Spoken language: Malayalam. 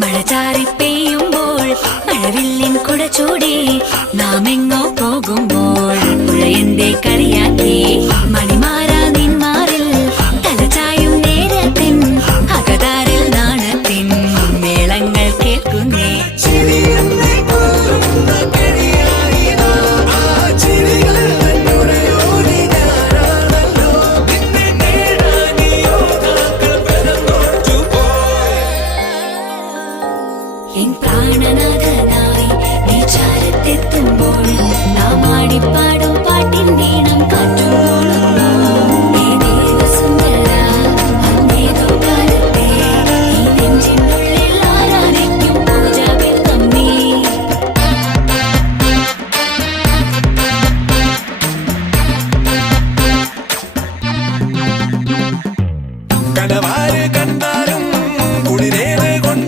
മഴ ചാറി പെയ്യുമ്പോൾ മഴവില്ലിൻ കുട ചൂടി നാം എങ്ങോ പോകുമ്പോൾ പുഴയന്റെ കളിയാക്കി മണിമാരാ നിന്മാറിൽ തലചായും നേരത്തിൻ അകതാരിൽ നാണത്തിൻ മേളങ്ങൾ കേൾക്കുന്നേ. എൻ പ്രാണനാഥനായി നീ ചാരത്തെത്തുമ്പോൾ നാം ആടിപ്പാടും പാട്ടിൻ നീണം കാറ്റു